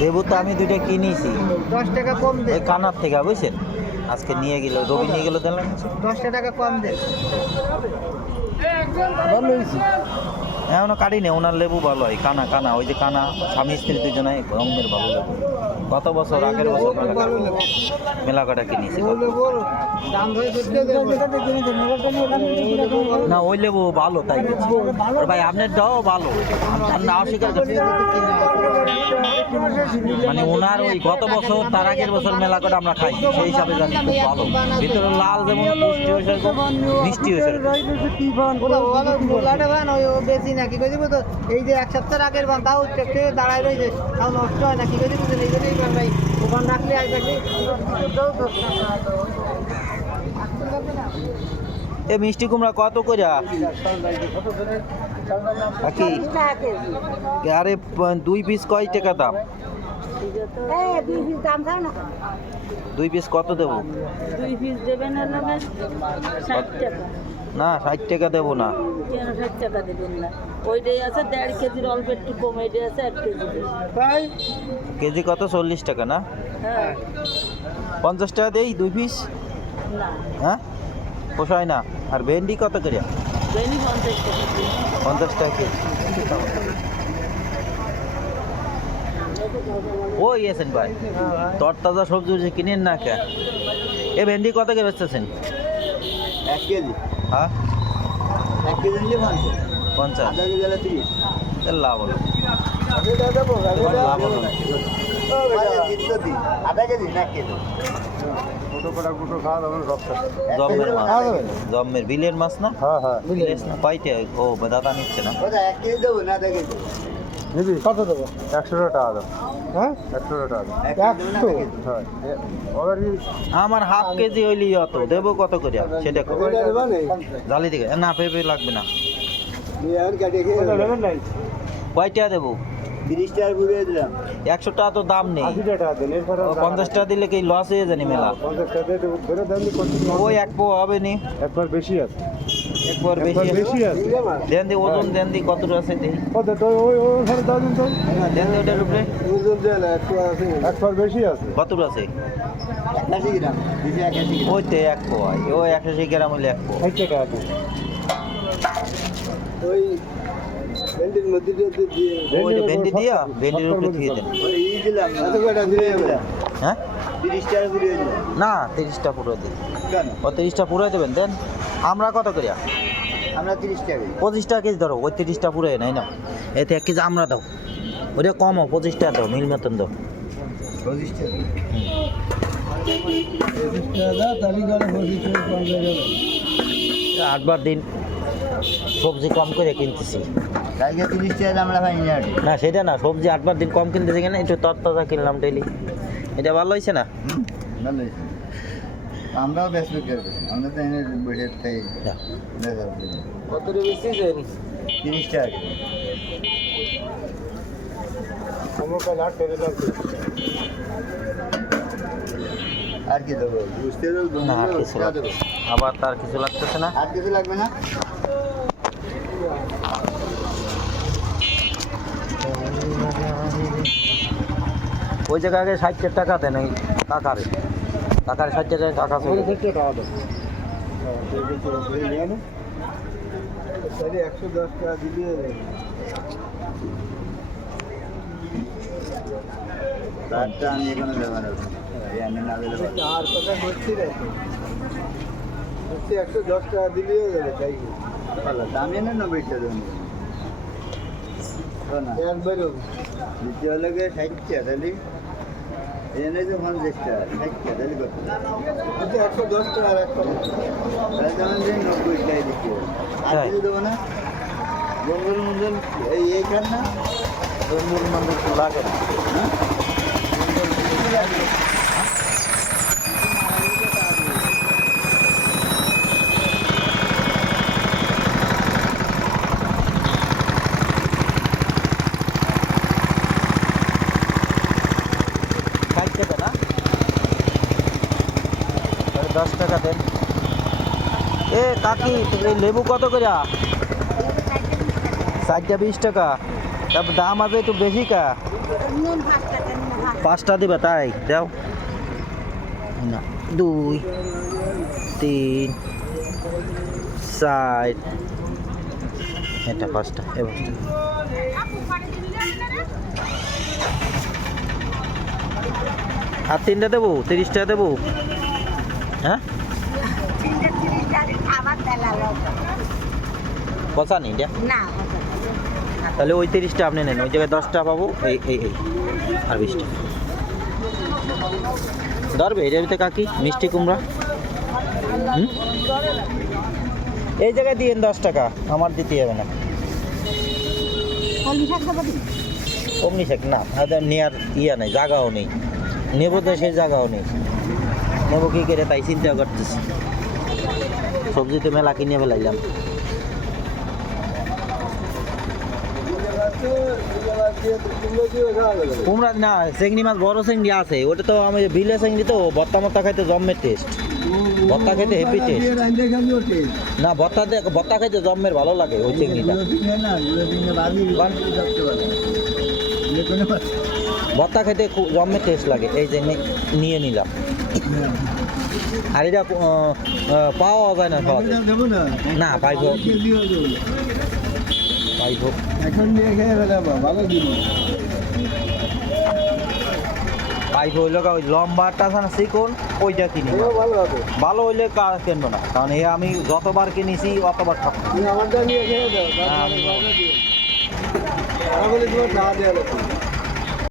লেবু তো আমি দুইটা কিনেছি 10 টাকা কম দে। ওই কানার থেকে, বুঝছেন? আজকে নিয়ে গেল, রবি নিয়ে গেল, দিলাম 10 টাকা কম দে। এখনো কাটি নেই। ওনার লেবু ভালো হয়, কানা কানা, ওই যে কানা স্বামী স্ত্রী দুজনে রঙের ভালো লেবু। গত বছর আগের বছর মেলা কাটা কিনেছি। না ওই লেবু ভালো তাই কিনছি। আর ভাই আপনার দাও ভালো, আর না অস্বীকার করছি। মানে ওনার ওই গত বছর তার আগের বছর মেলা কাটা আমরা খাই, সেই হিসাবে জানি খুব ভালো। ভিতরে লাল যেমন পুষ্টি হয়েছে, মিষ্টি হয়েছে। বেশি নাকি দিব তো, এই যে 1 সপ্তাহ আগের বান তাও দাঁড়ায় রয়েছে, তাও নষ্ট হয় না। কি করে দিব এই জন্যই ভাই ওখান রাখলে আসবে। এ মিষ্টি কুমড়া কত করে? আরে 2 পিস কয় টাকা দাম? 2 পিস কত দেবো? 2 পিস দেবেন হলো 60 টাকা। না 60 টাকা দেবো না। কেন 60 টাকা দেবেন না? ওইটাই আছে 1.5 কেজির অল্প একটু কম, এইটাই আছে 1 কেজি। তাই কেজি কত? 40 টাকা না? হ্যাঁ। 50 টাকা দেই 2 পিস? না, হ্যাঁ পোষায় না। আর ভেন্ডি কত করে? ভেন্ডি 50 টাকা। 50 টাকা কেজি। ওই আছেন ভাই, তরতাজা সবজি কিনেন না কে? এ ভেন্ডি কত করে বেচতেছেন? 1 কেজি। হ্যাঁ 1 কেজি নিলে 50। আধা কেজি হলে 30। লাভ হলো, লাভ হলো। আধা কেজি না 1 কেজি? জম্মের মাছ, জম্মের বিলের মাছ না? হ্যাঁ হ্যাঁ। বিলের না কয়টা? ও দাদা নিচ্ছে না। 1 কেজি দেবো না আধা কেজি? দিবি কত দেবো? 100 টাকা দেবো। হ্যাঁ 100 টাকা দেবো। 100? হ্যাঁ। আমার হাফ কেজি হইলি অত দেবো কত করে সেটা কো? জালি থেকে না, পেঁপে লাগবে না। কয়টা দেবো? 30 টাকা ঘুরিয়ে দিলাম। 100 টাকা তো দাম নেই। 80 টাকা দেন, এরপরে 50 টাকা দিলে কি লস হয়ে জানি মেলা? 50 টাকা দিয়ে ধরে দেন। ওই এক পো হবে নি, একবার বেশি আছে, একবার একবার বেশি বেশি আছে। দেন দি ওজন, দেন দি কত আছে দেখি, কত তো ওই ওখানে দাও দিন তো। দেন দি ওটার উপরে একবার বেশি আছে। কত আছে? 81 গ্রাম। 81 গ্রাম। ওই তো এক পো হয়, ওই 180 গ্রাম হইলে এক পো। 60 টাকা দেন। ওই ভেন্ডির মধ্যে দিয়ে ওই যে ভেন্ডি দিয়া ভেন্ডির উপরে দিয়ে দেন। ওই দিলাম এত কয়টা ঘুরিয়ে দিলাম। হ্যাঁ 30 টাকা ঘুরিয়ে দিলাম। না 30টা পুরো দিন। কেন? ও 30টা পুরো দেবেন দেন। আমরা কত করিয়া? আমরা 30 টাকা। 25 টাকা কেজি ধরো, ওই 30টা পুরো নাই না, এতে 1 কেজি আমরা দাও, ওইটা কমও 25 টাকা দাও, নীল মতন দাও। 25 টাকা। 25 টাকা দাও, তাহলে গেলে 25 টাকা কম হয়ে যাবে। 8বার দিন সবজি কম করে কিনতেছি। কালকে 30 টাকা আমরা পাই না। না সেটা না, সবজি 8বার দিন কম কিনতেছি কেন, একটু তরতাজা কিনলাম ডেলি, এটা ভালো হয়েছে না? ভালো হয়েছে। আমরাও ব্যস্ত করবো, আমরা তো এনে বসে থাকি। কত বেশিছেন? 30 টাকা। সমকা লাট টেরে দাও। আর কি দেবো? বুঝতে দেবো না আর কিছু লাগবে, আবার তার কিছু লাগতেছে না। আর কিছু লাগবে না। ওই জায়গায় আগে 60 টাকা দেন, এই কাকারে 60 টাকা টাকা চলে। 60 টাকা দেন। হ্যাঁ 110 টাকা দিলে রাতটা আমি এখানে ব্যবহার হবে। আর কথা বলছি রে, 110 টাকা দিলেও যাবে তাই কি? দামি না 90 টাকা দেবেন না একবারও দ্বিতীয় লাগে 60 টাকা তাহলে এনে যে 50 টাকা 60 টাকা তাহলে কত? 110 টাকা রাখো তাহলে যেমন যে 90 টাকা দিতে হবে। আর কিছু দেবো না। জঙ্গল মন্ডল এইখান না নীল মন্দির তো লাগে না। না 10 টাকা দেন। এ কাকি এই লেবু কত করে? 60টা 20 টাকা। তারপর দাম আছে একটু বেশি কা 5টা দিবা তাই দাও না 2 3 4 এটা 5টা এবার আর 3টা দেবো 30 টাকা দেবো হ্যাঁ পচা নেই এটা তাহলে ওই 30টা আপনি নেন ওই জায়গায় 10টা পাবো এই এই এই আর 20টা ধরবে এটার ভিতরে কাকি মিষ্টি কুমড়া এই জায়গায় দিয়েন 10 টাকা আমার দিতে হবে না অমনি শাক না নেওয়ার ইয়া নেই জায়গাও নেই নেবো তো সেই জায়গাও নেই নেবো কি করে তাই চিন্তা করতেছি সবজি তো মেলা কিনে ফেলাইলাম কুমড়া না চিংড়ি মাছ বড় চিংড়ি আছে ওটা তো আমি বিলে চিংড়ি তো ভর্তা মত্তা খাইতে জম্মের টেস্ট ভর্তা খাইতে হেভি টেস্ট না ভর্তা খাইতে জম্মের ভালো লাগে ওই চিংড়িটা ভর্তা খাইতে জম্মের টেস্ট লাগে এই যে নিয়ে নিলাম আর এটা পাওয়া যায় না পাওয়া যায় না পাইব পাইব এখন নিয়ে খেয়ে ফেলাবো ভালো দিব পাইব হইলো ওই লম্বাটা আছে না চিকন ওইটা কিনি ভালো হবে ভালো হইলে কিনবো না কারণ এ আমি যতবার কিনেছি অতবার খাবো আমারটা নিয়ে খেয়ে দাও আমি বলে তোমার না দেওয়া